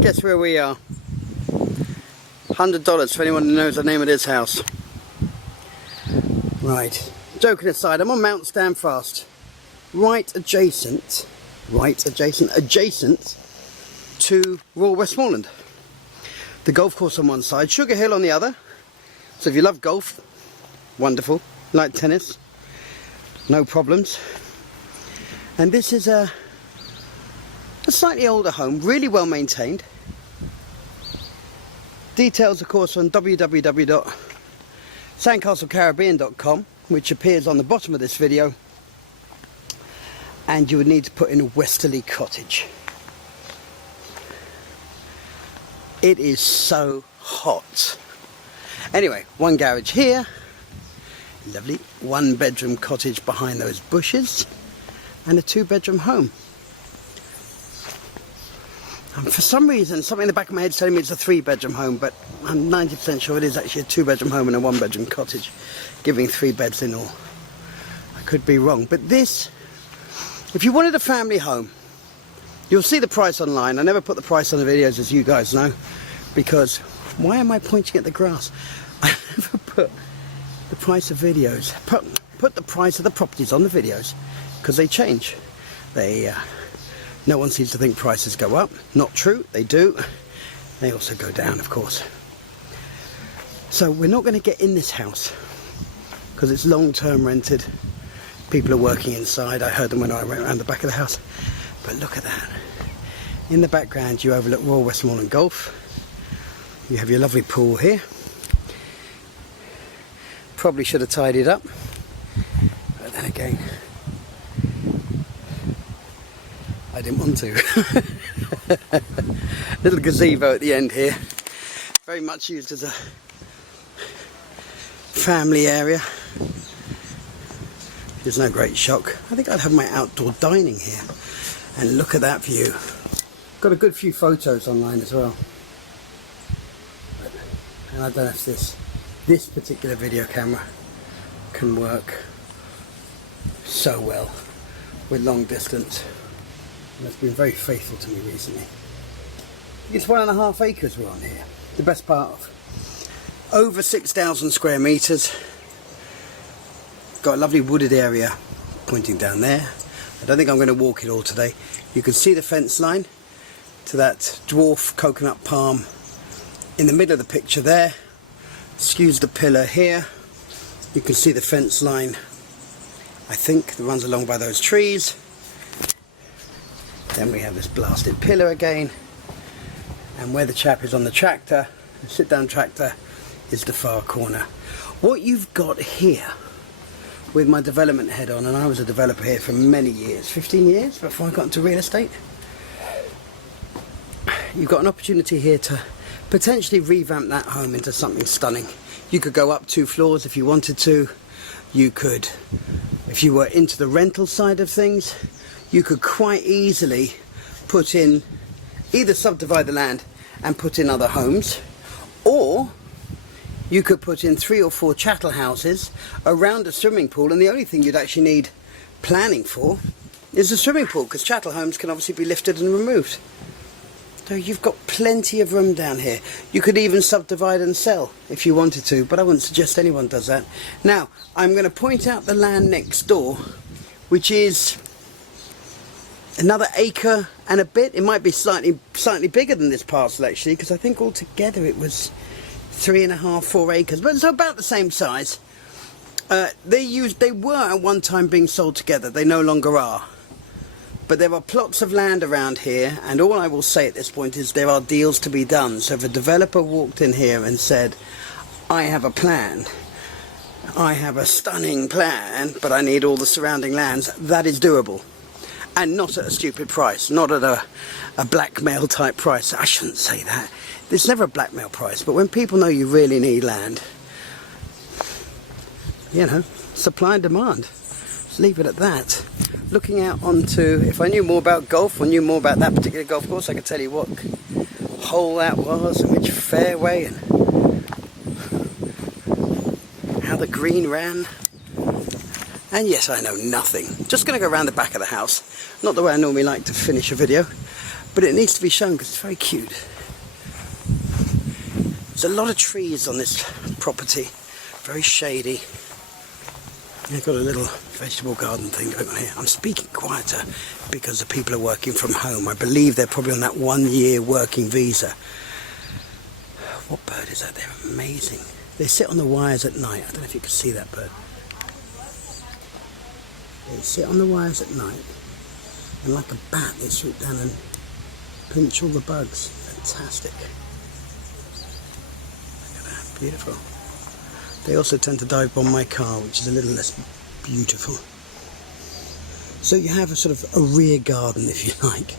Guess where we are? $100 for anyone who knows the name of this house. Right, joking aside, I'm on Mount Standfast, adjacent to Royal Westmoreland. The golf course on one side, Sugar Hill on the other. So if you love golf, wonderful. Like tennis, no problems. And this is a slightly older home, really well maintained. Details, of course, on www.sandcastlecaribbean.com, which appears on the bottom of this video. And you would need to put in a Westerlee cottage. It is so hot. Anyway, one garage here. Lovely. One bedroom cottage behind those bushes. And a 2-bedroom home. And for some reason, something in the back of my head is telling me it's a 3-bedroom home, but I'm 90% sure it is actually a 2-bedroom home and a 1-bedroom cottage, giving 3 beds in all. I could be wrong, but this, if you wanted a family home, you'll see the price online. I never put the price on the videos, as you guys know, because why am I pointing at the grass? I never put the price of videos, put the price of the properties on the videos, because they change. No one seems to think prices go up. Not true, they do. They also go down, of course. So we're not going to get in this house because it's long-term rented. People are working inside. I heard them when I went around the back of the house. But look at that. In the background you overlook Royal Westmoreland Golf. You have your lovely pool here. Probably should have tidied up. But then again, I didn't want to. Little gazebo at the end here. Very much used as a family area. There's no great shock. I think I'd have my outdoor dining here. And look at that view. Got a good few photos online as well. And I don't know if this particular video camera can work so well with long distance. And it's been very faithful to me recently. It's 1.5 acres we're on here. The best part of. Over 6,000 square meters. Got a lovely wooded area pointing down there. I don't think I'm going to walk it all today. You can see the fence line to that dwarf coconut palm in the middle of the picture there. Excuse the pillar here. You can see the fence line, I think, that runs along by those trees. Then we have this blasted pillar again, and where the chap is on the tractor, the sit-down tractor, is the far corner. What you've got here, with my development head on, and I was a developer here for many years, 15 years before I got into real estate, you've got an opportunity here to potentially revamp that home into something stunning. You could go up 2 floors if you wanted to. You could, if you were into the rental side of things, you could quite easily put in, either subdivide the land and put in other homes, or you could put in 3 or 4 chattel houses around a swimming pool, and the only thing you'd actually need planning for is a swimming pool, because chattel homes can obviously be lifted and removed. So you've got plenty of room down here. You could even subdivide and sell if you wanted to, but I wouldn't suggest anyone does that. Now, I'm going to point out the land next door, which is another acre and a bit. It might be slightly bigger than this parcel actually, because I think altogether it was 3.5, 4 acres, but it's about the same size. They were at one time being sold together. They no longer are. But there are plots of land around here, and all I will say at this point is there are deals to be done. So if a developer walked in here and said, I have a plan, I have a stunning plan, but I need all the surrounding lands, that is doable. And not at a stupid price, not at a blackmail type price. I shouldn't say that. There's never a blackmail price, but when people know you really need land, you know, supply and demand. Let's leave it at that. Looking out onto, if I knew more about golf or knew more about that particular golf course, I could tell you what hole that was and which fairway and how the green ran. And yes, I know nothing. Just going to go around the back of the house. Not the way I normally like to finish a video, but it needs to be shown because it's very cute. There's a lot of trees on this property, very shady. They've got a little vegetable garden thing going on here. I'm speaking quieter because the people are working from home. I believe they're probably on that 1-year working visa. What bird is that? They're amazing. They sit on the wires at night. I don't know if you can see that bird. They sit on the wires at night, and like a bat they swoop down and pinch all the bugs. Fantastic. Look at that, beautiful. They also tend to dive bomb my car, which is a little less beautiful. So you have a sort of a rear garden, if you like.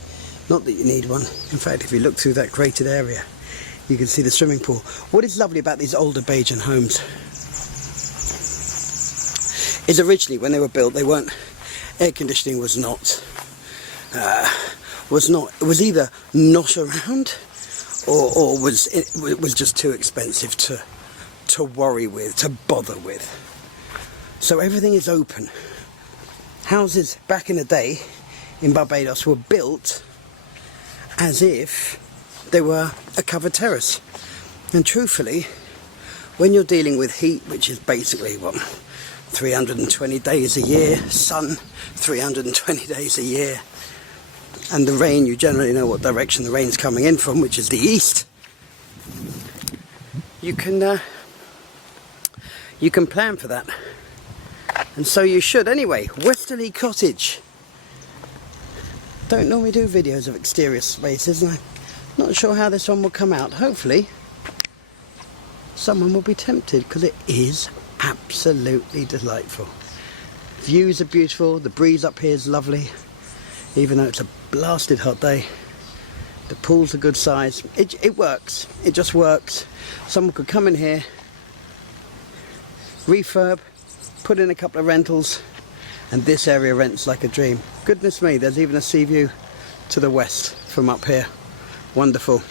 Not that you need one. In fact, if you look through that grated area, you can see the swimming pool. What is lovely about these older Bajan homes is originally when they were built, they weren't, air conditioning was not, it was either not around or it was just too expensive to worry with, to bother with. So everything is open. Houses back in the day in Barbados were built as if they were a covered terrace. And truthfully, when you're dealing with heat, which is basically, 320 days a year, sun 320 days a year, and the rain, you generally know what direction the rain's coming in from, which is the east, you can plan for that. And so you should. Anyway, Westerlee Cottage. Don't normally do videos of exterior spaces, and I'm not sure how this one will come out. Hopefully someone will be tempted, because it is absolutely delightful. Views are beautiful, the breeze up here is lovely, even though it's a blasted hot day. The pool's a good size. It works, it just works. Someone could come in here, refurb, put in a couple of rentals, and this area rents like a dream. Goodness me, there's even a sea view to the west from up here. Wonderful.